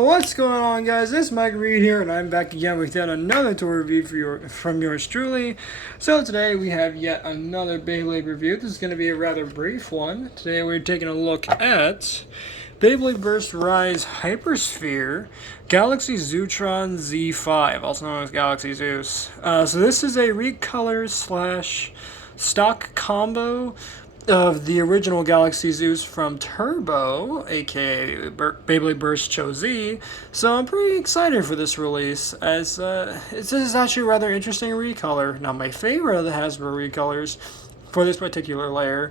What's going on, guys? It's Mike Reed here, and I'm back again with yet another toy review from yours truly. So today we have yet another Beyblade review. This is going to be a rather brief one. Today we're taking a look at Beyblade Burst Rise HyperSphere Galaxy Zeutron Z5, also known as Galaxy Zeus. So this is a recolor / stock combo of the original Galaxy Zeus from Turbo, aka Beyblade Burst Cho Z. So I'm pretty excited for this release, as this is actually a rather interesting recolor. Not my favorite of the Hasbro recolors for this particular layer,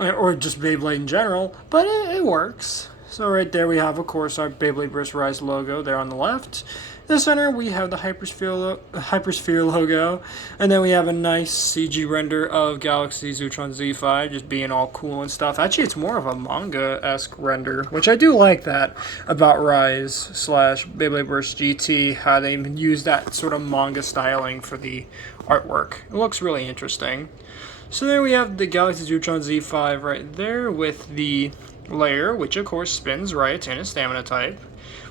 or just Beyblade in general, but it works. So right there we have, of course, our Beyblade Burst Rise logo there on the left. In the center we have the HyperSphere logo, and then we have a nice CG render of Galaxy Zeutron Z5 just being all cool and stuff. Actually, it's more of a manga-esque render, which I do like that about Rise / Beyblade Burst GT, how they use that sort of manga styling for the artwork. It looks really interesting. So there we have the Galaxy Zeutron Z5 right there with the layer, which of course spins right in a stamina type.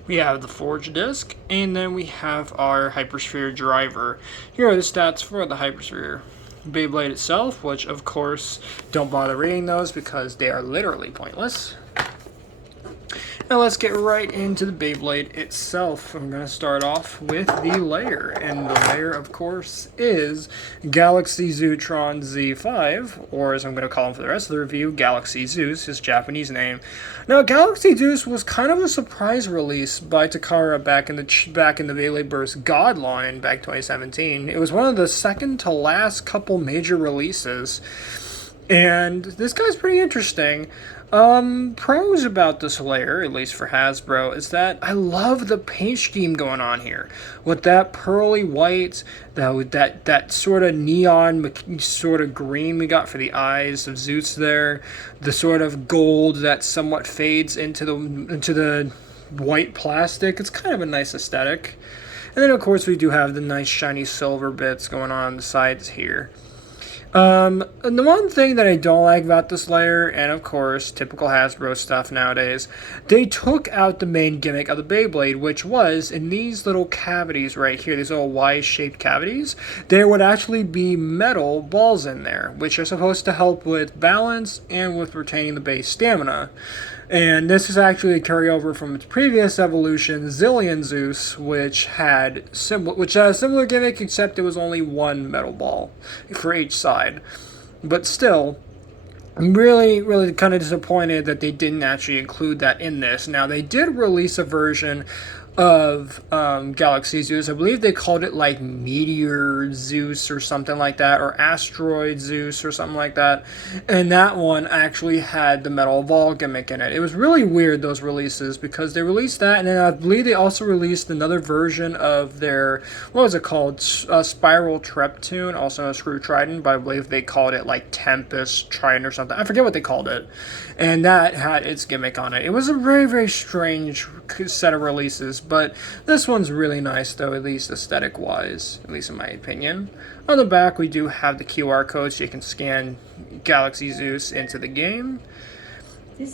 We have the forge disc, and then we have our HyperSphere driver. Here are the stats for the HyperSphere Beyblade itself, which of course don't bother reading those because they are literally pointless. Now let's get right into the Beyblade itself. I'm going to start off with the layer, and the layer of course is Galaxy Zeutron Z5, or as I'm going to call him for the rest of the review, Galaxy Zeus, his Japanese name. Now Galaxy Zeus was kind of a surprise release by Takara back in the Beyblade Burst God line back 2017. It was one of the second to last couple major releases, and this guy's pretty interesting. Pros about this layer, at least for Hasbro, is that I love the paint scheme going on here. With that pearly white, that sort of neon sort of green we got for the eyes of Zeus there, the sort of gold that somewhat fades into the white plastic. It's kind of a nice aesthetic. And then of course we do have the nice shiny silver bits going on the sides here. And the one thing that I don't like about this layer, and of course, typical Hasbro stuff nowadays, they took out the main gimmick of the Beyblade, which was in these little cavities right here, these little Y-shaped cavities, there would actually be metal balls in there, which are supposed to help with balance and with retaining the base stamina. And this is actually a carryover from its previous evolution, Zillion Zeus, which had a similar gimmick, except it was only one metal ball for each side. But still, I'm really kind of disappointed that they didn't actually include that in this. Now, they did release a version of Galaxy Zeus. I believe they called it like Meteor Zeus or something like that, or Asteroid Zeus or something like that, and that one actually had the metal ball gimmick in it. It was really weird, those releases, because they released that, and then I believe they also released another version of their, what was it called, Spiral Treptune, also a Screw Trident, but I believe they called it like Tempest Trident or something. I forget what they called it, and that had its gimmick on it. It was a very strange set of releases, but this one's really nice, though, at least aesthetic-wise, at least in my opinion. On the back, we do have the QR code, so you can scan Galaxy Zeus into the game.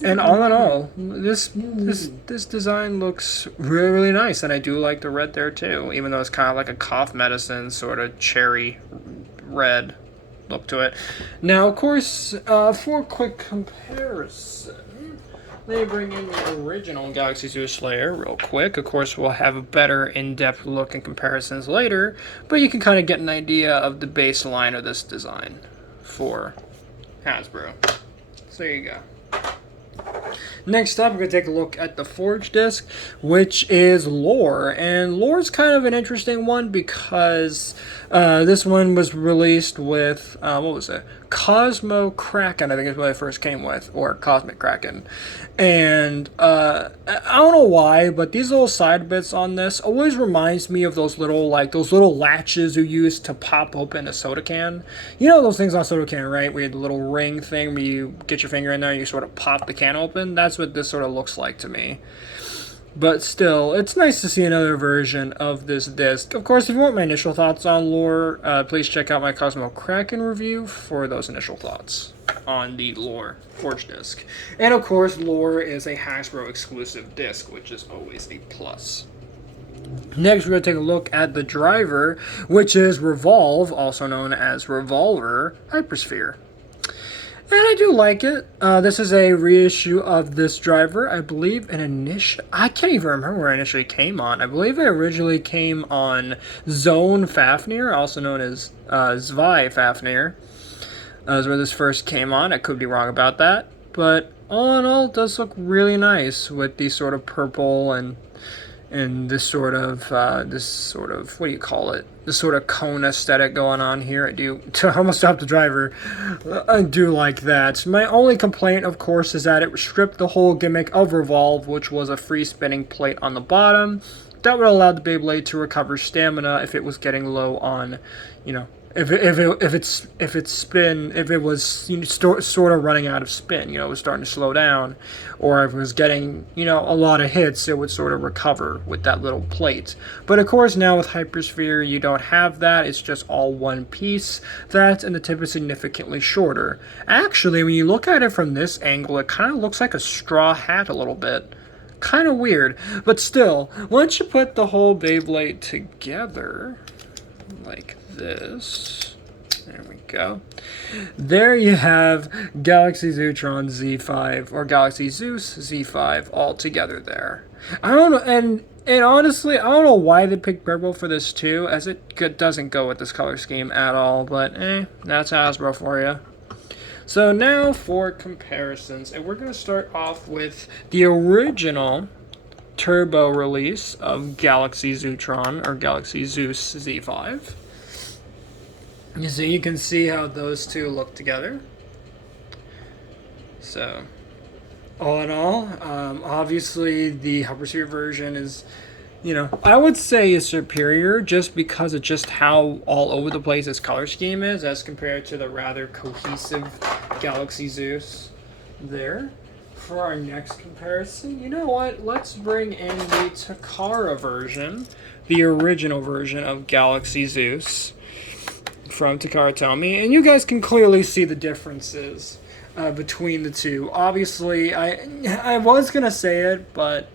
And all in all, this design looks really nice, and I do like the red there, too, even though it's kind of like a cough medicine sort of cherry red look to it. Now, of course, for a quick comparison, let me bring in the original Galaxy Zeus layer real quick. Of course, we'll have a better in-depth look and comparisons later, but you can kind of get an idea of the baseline of this design for Hasbro. So there you go. Next up, we're going to take a look at the Forge disc, which is Lore. And Lore's kind of an interesting one because this one was released with, what was it? Cosmo Kraken, I think is what I first came with, or Cosmic Kraken. And I don't know why, but these little side bits on this always reminds me of those little latches you use to pop open a soda can. You know those things on a soda can, right? We had the little ring thing where you get your finger in there and you sort of pop the can open. That's what this sort of looks like to me. But still, it's nice to see another version of this disc. Of course, if you want my initial thoughts on Lore, please check out my Cosmo Kraken review for those initial thoughts. on the Lore Forge disc. And of course, Lore is a Hasbro exclusive disc, which is always a plus. Next, we're going to take a look at the driver, which is Revolve, also known as Revolver HyperSphere. And I do like it. This is a reissue of this driver. I believe I can't even remember where it initially came on. I believe it originally came on Zone Fafnir, also known as Zwei Fafnir. Is where this first came on. I could be wrong about that. But all in all, it does look really nice with the sort of purple and this sort of what do you call it? This sort of cone aesthetic going on here. I almost stopped the driver. I do like that. My only complaint, of course, is that it stripped the whole gimmick of Revolve, which was a free spinning plate on the bottom. That would allow the Beyblade to recover stamina if it was getting low on, if it was sort of running out of spin, it was starting to slow down, or if it was getting, a lot of hits, it would sort of recover with that little plate. But of course, now with HyperSphere, you don't have that. It's just all one piece. That, and the tip is significantly shorter. Actually, when you look at it from this angle, it kind of looks like a straw hat a little bit. Kind of weird, but still, once you put the whole Beyblade together, like this, there we go, there you have Galaxy Zeutron Z5, or Galaxy Zeus Z5, all together there. I don't know, and honestly, I don't know why they picked purple for this too, as it doesn't go with this color scheme at all, but that's Hasbro for you. So now for comparisons, and we're going to start off with the original turbo release of Galaxy Zeutron, or Galaxy Zeus Z5. So you can see how those two look together. So, all in all, obviously the HyperSphere version is, I would say is superior just because of just how all over the place its color scheme is as compared to the rather cohesive Galaxy Zeus there. For our next comparison, you know what? Let's bring in the Takara version, the original version of Galaxy Zeus from Takara Tomy, and you guys can clearly see the differences between the two. Obviously, I was going to say it, but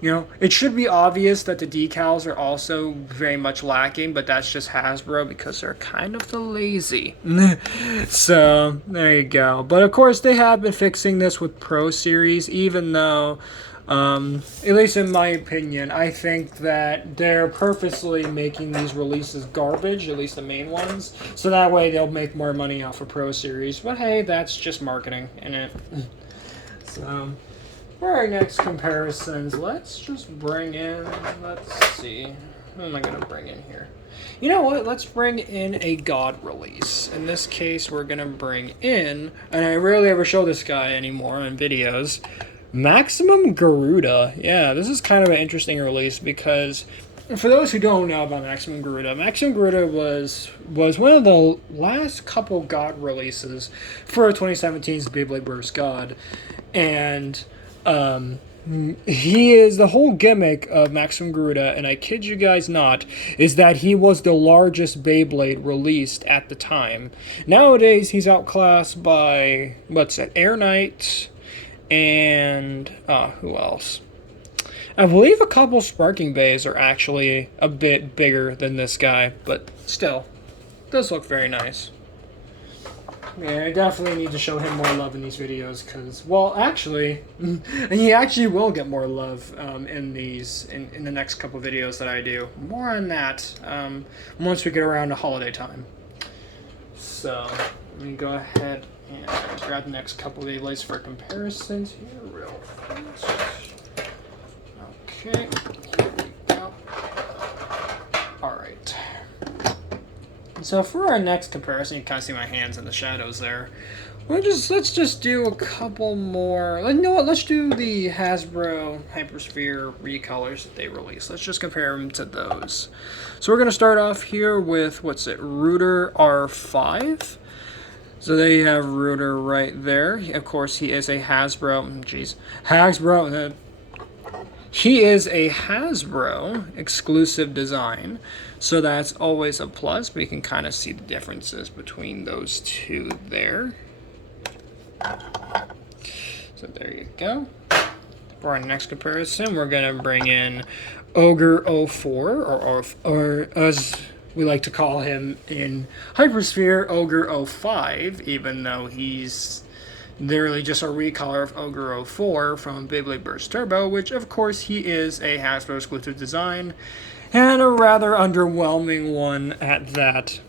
it should be obvious that the decals are also very much lacking, but that's just Hasbro because they're kind of the lazy. So, there you go. But of course, they have been fixing this with Pro Series, even though, at least in my opinion, I think that they're purposely making these releases garbage, at least the main ones, so that way they'll make more money off of Pro Series. But hey, that's just marketing, innit? So, for our next comparisons, let's just bring in, let's see, who am I going to bring in here? You know what, let's bring in a God release. In this case, we're going to bring in, and I rarely ever show this guy anymore in videos, Maximum Garuda. Yeah, this is kind of an interesting release because, for those who don't know about Maximum Garuda was one of the last couple God releases for 2017's Beyblade Burst God, and he is the whole gimmick of Maximum Garuda, and I kid you guys not, is that he was the largest Beyblade released at the time. Nowadays, he's outclassed by, Air Knight, and, who else? I believe a couple Sparking Bays are actually a bit bigger than this guy, but still, does look very nice. Yeah, I definitely need to show him more love in these videos, because, well, actually, he actually will get more love in the next couple videos that I do. More on that once we get around to holiday time. So, let me go ahead and grab the next couple of Beyblades for comparisons here real fast. Okay, here we go. Alright. So for our next comparison, you can kind of see my hands in the shadows there. Let's just do a couple more. You know what? Let's do the Hasbro HyperSphere recolors that they released. Let's just compare them to those. So we're going to start off here with, Rooter R5. So there you have Rooter right there. Of course, he is a Hasbro. He is a Hasbro exclusive design, so that's always a plus, but you can kind of see the differences between those two there. So there you go. For our next comparison, we're going to bring in Ogre 04, or as we like to call him in HyperSphere, Ogre 05, even though he's literally just a recolor of Ogre 04 from Beyblade Burst Turbo, which of course he is a Hasbro exclusive design, and a rather underwhelming one at that.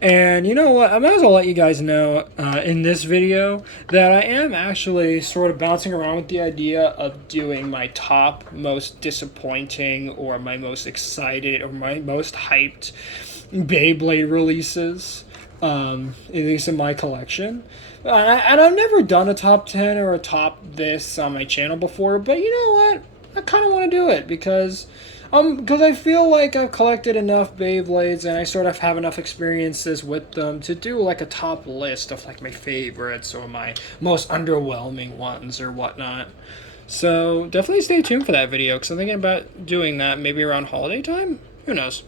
And you know what, I might as well let you guys know in this video that I am actually sort of bouncing around with the idea of doing my top most disappointing or my most excited or my most hyped Beyblade releases, at least in my collection. And I've never done a top 10 or a top this on my channel before, but you know what, I kind of want to do it because I feel like I've collected enough Beyblades and I sort of have enough experiences with them to do like a top list of like my favorites or my most underwhelming ones or whatnot. So definitely stay tuned for that video because I'm thinking about doing that maybe around holiday time. Who knows?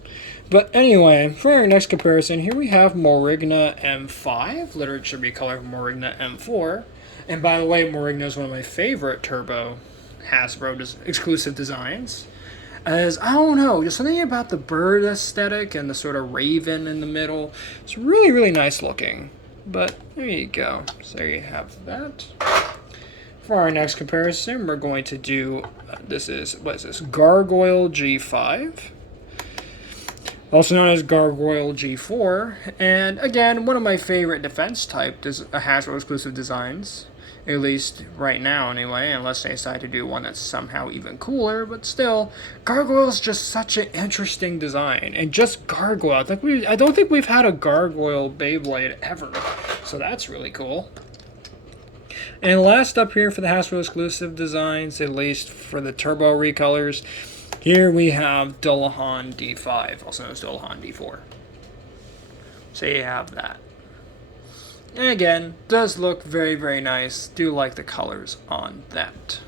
But anyway, for our next comparison, here we have Morigna M5, literature recolor Morigna M4. And by the way, Morigna is one of my favorite Turbo Hasbro exclusive designs. As, I don't know, just something about the bird aesthetic and the sort of raven in the middle. It's really, really nice looking. But there you go. So there you have that. For our next comparison, we're going to do, what is this? Gargoyle G5. Also known as Gargoyle G4. And again, one of my favorite defense type Hasbro exclusive designs. At least right now, anyway, unless they decide to do one that's somehow even cooler. But still, Gargoyle's just such an interesting design. And just Gargoyle. I don't think we've had a Gargoyle Beyblade ever. So that's really cool. And last up here for the Hasbro exclusive designs, at least for the Turbo recolors, here we have Dullahan D5, also known as Dullahan D4. So you have that. And again, does look very, very nice. Do like the colors on that.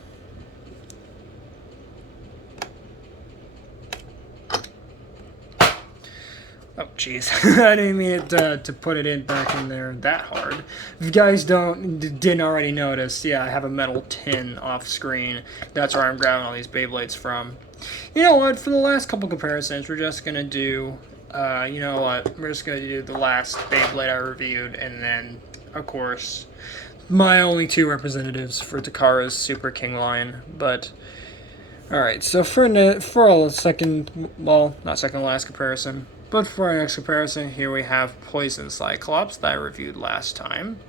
Oh, jeez. I didn't mean it to put it back in there that hard. If you guys didn't already notice, yeah, I have a metal tin off screen. That's where I'm grabbing all these Beyblades from. You know what? For the last couple comparisons, we're just going to do... you know what, we're just going to do the last Beyblade I reviewed, and then, of course, my only two representatives for Takara's Super King line. But, alright, so for a second, well, not second to last comparison, but for our next comparison, here we have Poison Cyclops that I reviewed last time.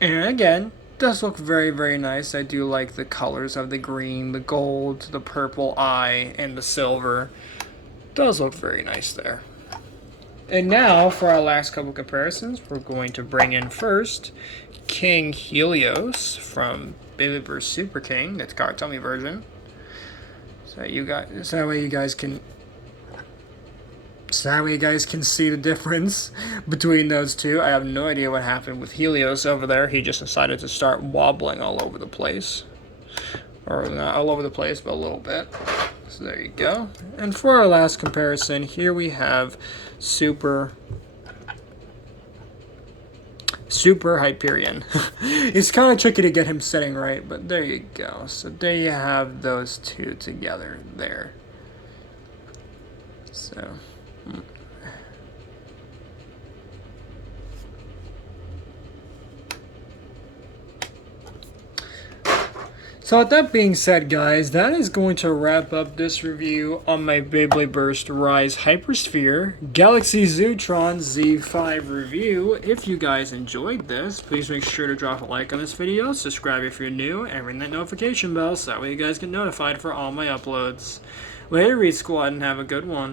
And again, does look very, very nice. I do like the colors of the green, the gold, the purple eye, and the silver. Does look very nice there. And now, for our last couple comparisons, we're going to bring in first King Helios from Beyblade Burst Super King, that's Karatommy version. So that way you guys can see the difference between those two. I have no idea what happened with Helios over there. He just decided to start wobbling all over the place. Or not all over the place, but a little bit. So there you go. And for our last comparison, here we have Super Hyperion. It's kind of tricky to get him sitting right, but there you go. So there you have those two together there. So... So with that being said, guys, that is going to wrap up this review on my Beyblade Burst Rise HyperSphere Galaxy Zeutron Z5 review. If you guys enjoyed this, please make sure to drop a like on this video, subscribe if you're new, and ring that notification bell so that way you guys get notified for all my uploads. Later, Read Squad, and have a good one.